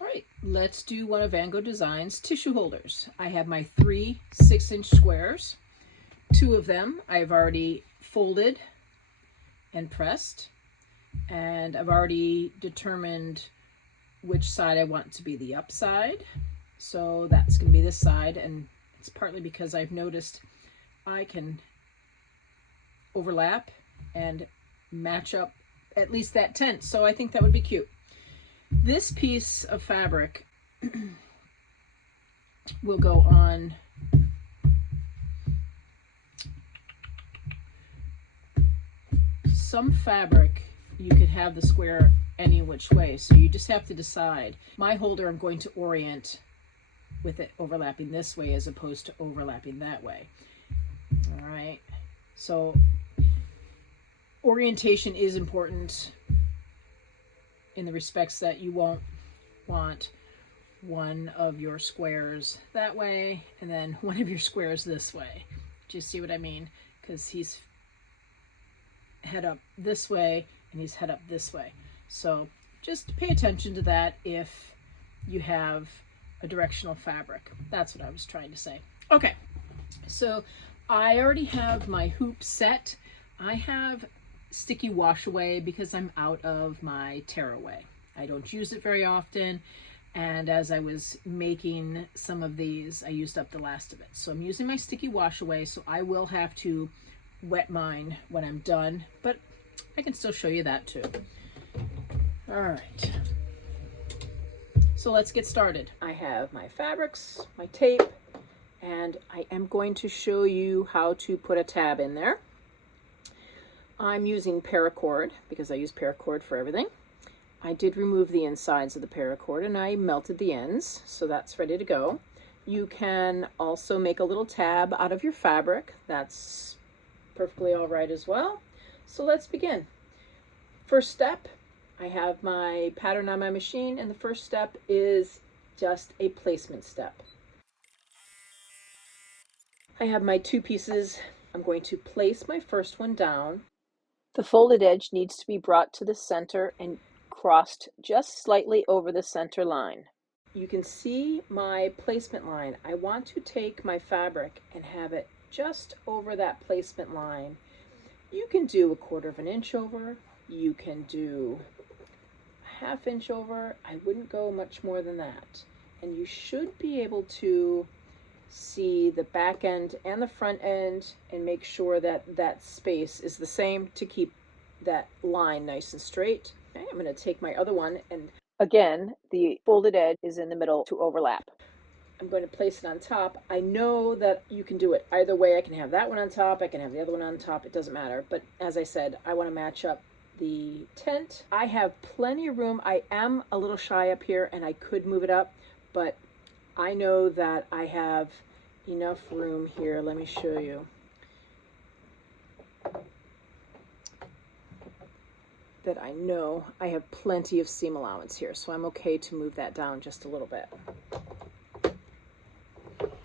All right, let's do one of Van Gogh Design's tissue holders. I have my 3 6-inch squares. 2 of them I've already folded and pressed, and I've already determined which side I want to be the up side. So that's going to be this side, and it's partly because I've noticed I can overlap and match up at least that tent, so I think that would be cute. This piece of fabric will go on some fabric. You could have the square any which way, so you just have to decide. My holder I'm going to orient with it overlapping this way as opposed to overlapping that way. All right, so orientation is important in the respects that you won't want one of your squares that way and then one of your squares this way. Do you see what I mean? Because he's head up this way and he's head up this way. So just pay attention to that if you have a directional fabric. That's what I was trying to say. Okay, so I already have my hoop set. I have sticky wash away because I'm out of my tearaway. I don't use it very often, and as I was making some of these, I used up the last of it. So I'm using my sticky wash away, so I will have to wet mine when I'm done, but I can still show you that too. All right, so let's get started. I have my fabrics, my tape, and I am going to show you how to put a tab in there. I'm using paracord because I use paracord for everything. I did remove the insides of the paracord and I melted the ends, so that's ready to go. You can also make a little tab out of your fabric. That's perfectly all right as well. So let's begin. First step, I have my pattern on my machine, and the first step is just a placement step. I have my 2 pieces. I'm going to place my first one down. The folded edge needs to be brought to the center and crossed just slightly over the center line. You can see my placement line. I want to take my fabric and have it just over that placement line. You can do 1/4 inch over. You can do 1/2 inch over. I wouldn't go much more than that. And you should be able to see the back end and the front end and make sure that that space is the same to keep that line nice and straight. Okay, I'm going to take my other one, and again, the folded edge is in the middle to overlap. I'm going to place it on top. I know that you can do it either way. I can have that one on top, I can have the other one on top, it doesn't matter. But as I said, I want to match up the tent. I have plenty of room. I am a little shy up here and I could move it up, but I know that I have enough room here. Let me show you. That I know I have plenty of seam allowance here, so I'm okay to move that down just a little bit. Okay,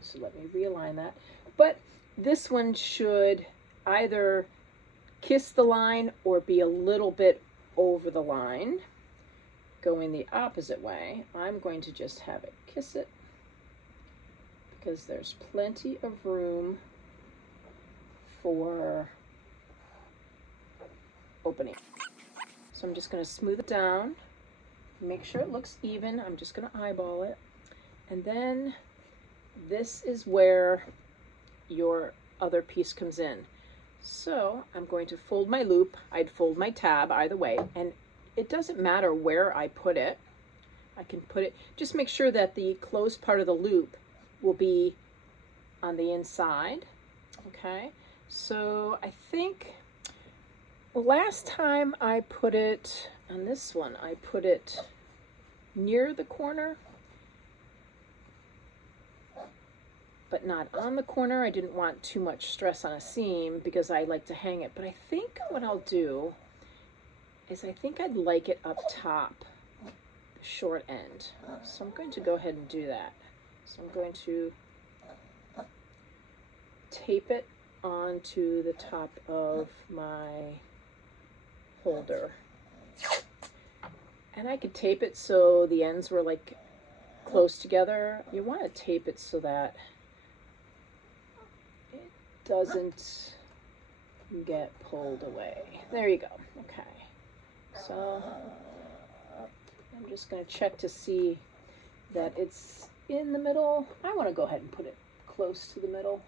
so let me realign that. But this one should either kiss the line or be a little bit over the line. Going the opposite way, I'm going to just have it kiss it because there's plenty of room for opening. So I'm just going to smooth it down, make sure it looks even. I'm just going to eyeball it. And then this is where your other piece comes in. So I'm going to fold my loop. I'd fold my tab either way, and it doesn't matter where I put it. I can put it, just make sure that the closed part of the loop will be on the inside. Okay, so I think last time I put it on this one, I put it near the corner, but not on the corner. I didn't want too much stress on a seam because I like to hang it. But I think what I'll do is I think I'd like it up top, the short end. So I'm going to go ahead and do that. So I'm going to tape it onto the top of my holder. And I could tape it so the ends were like close together. You want to tape it so that it doesn't get pulled away. There you go. Okay. So I'm just going to check to see that it's in the middle. I want to go ahead and put it close to the middle.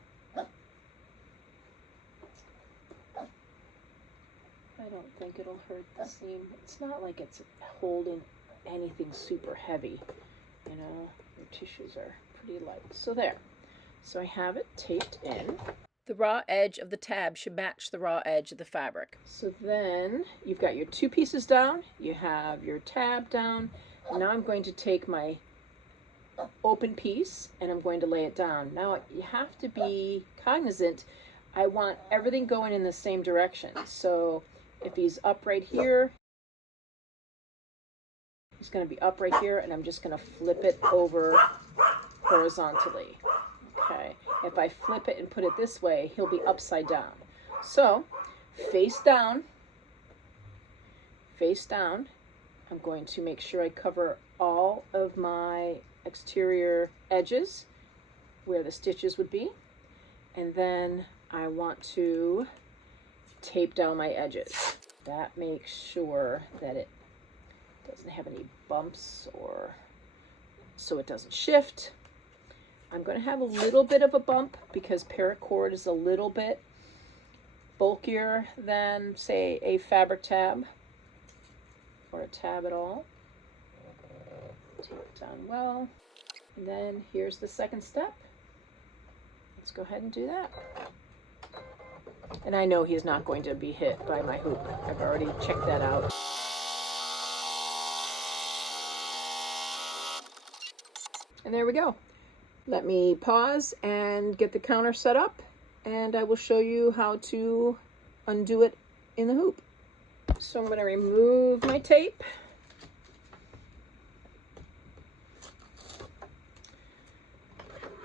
I don't think it'll hurt the seam. It's not like it's holding anything super heavy. You know, your tissues are pretty light. So there. So I have it taped in. The raw edge of the tab should match the raw edge of the fabric. So then you've got your two pieces down, you have your tab down, and now I'm going to take my open piece and I'm going to lay it down. Now you have to be cognizant, I want everything going in the same direction. So if he's up right here, he's going to be up right here, and I'm just going to flip it over horizontally. Okay, if I flip it and put it this way, he'll be upside down. So, face down, I'm going to make sure I cover all of my exterior edges where the stitches would be. And then I want to tape down my edges. That makes sure that it doesn't have any bumps or so it doesn't shift. I'm going to have a little bit of a bump because paracord is a little bit bulkier than, say, a fabric tab or a tab at all. Tape it down well. And then here's the second step. Let's go ahead and do that. And I know he's not going to be hit by my hoop. I've already checked that out. And there we go. Let me pause and get the counter set up, and I will show you how to undo it in the hoop. So I'm going to remove my tape.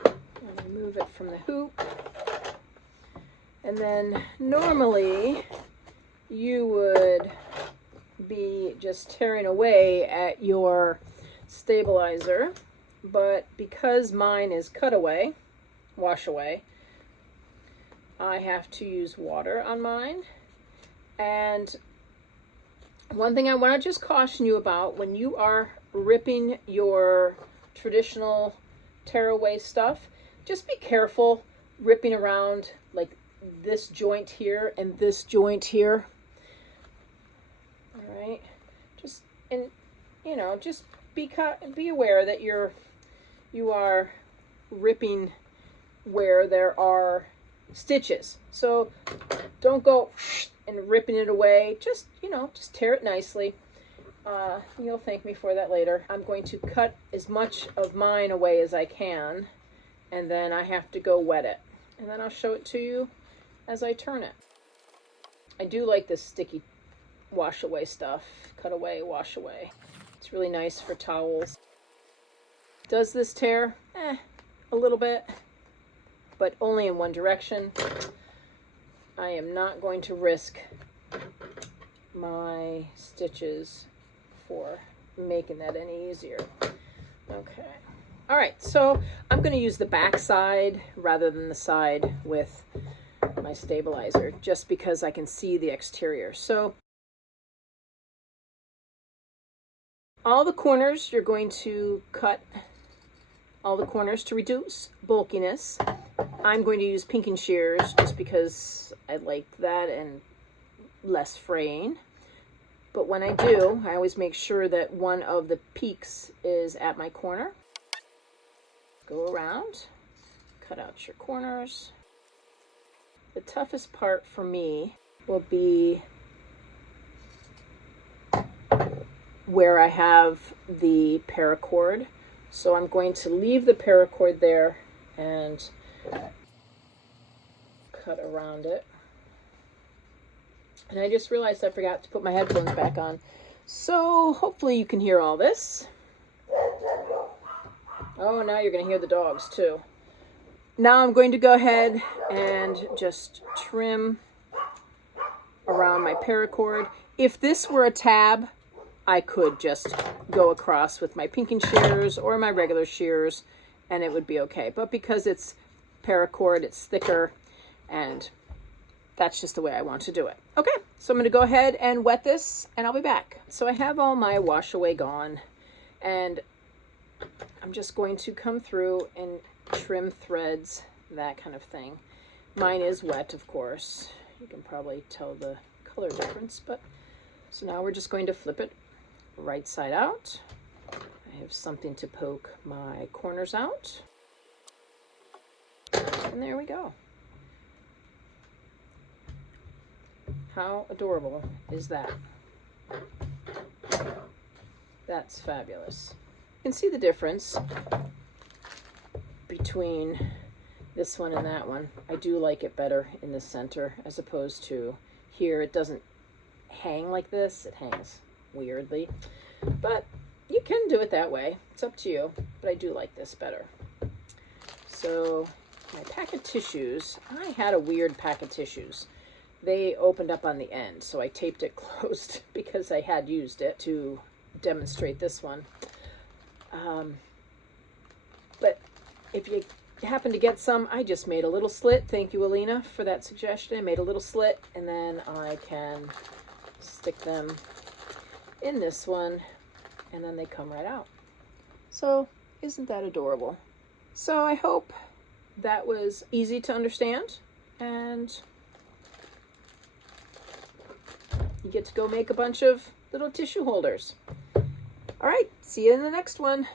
And remove it from the hoop. And then normally you would be just tearing away at your stabilizer, but because mine is cutaway, wash away, I have to use water on mine. And one thing I want to just caution you about, when you are ripping your traditional tearaway stuff, just be careful ripping around like this joint here and this joint here. All right, just, and you know, just be aware that you are ripping where there are stitches. So don't go and ripping it away. Just, you know, just tear it nicely. You'll thank me for that later. I'm going to cut as much of mine away as I can, and then I have to go wet it. And then I'll show it to you as I turn it. I do like this sticky wash away stuff. Cut away, wash away. It's really nice for towels. Does this tear? A little bit, but only in one direction. I am not going to risk my stitches for making that any easier. Okay. All right, so I'm going to use the back side rather than the side with my stabilizer, just because I can see the exterior. So all the corners, you're going to cut all the corners to reduce bulkiness. I'm going to use pinking shears just because I like that and less fraying. But when I do, I always make sure that one of the peaks is at my corner. Go around, cut out your corners. The toughest part for me will be where I have the paracord. So I'm going to leave the paracord there and cut around it. And I just realized I forgot to put my headphones back on. So hopefully you can hear all this. Oh, now you're going to hear the dogs too. Now I'm going to go ahead and just trim around my paracord. If this were a tab, I could just go across with my pinking shears or my regular shears and it would be okay. But because it's paracord, it's thicker, and that's just the way I want to do it. Okay, so I'm going to go ahead and wet this and I'll be back. So I have all my wash away gone, and I'm just going to come through and trim threads, that kind of thing. Mine is wet, of course. You can probably tell the color difference, but so now we're just going to flip it right side out. I have something to poke my corners out. And there we go. How adorable is that? That's fabulous. You can see the difference between this one and that one. I do like it better in the center as opposed to here. It doesn't hang like this. It hangs weirdly. But you can do it that way. It's up to you. But I do like this better. So my pack of tissues, I had a weird pack of tissues. They opened up on the end, so I taped it closed because I had used it to demonstrate this one. But if you happen to get some, I just made a little slit. Thank you, Alina, for that suggestion. I made a little slit, and then I can stick them in this one, and then they come right out. So isn't that adorable? So I hope that was easy to understand, and you get to go make a bunch of little tissue holders. All right, see you in the next one.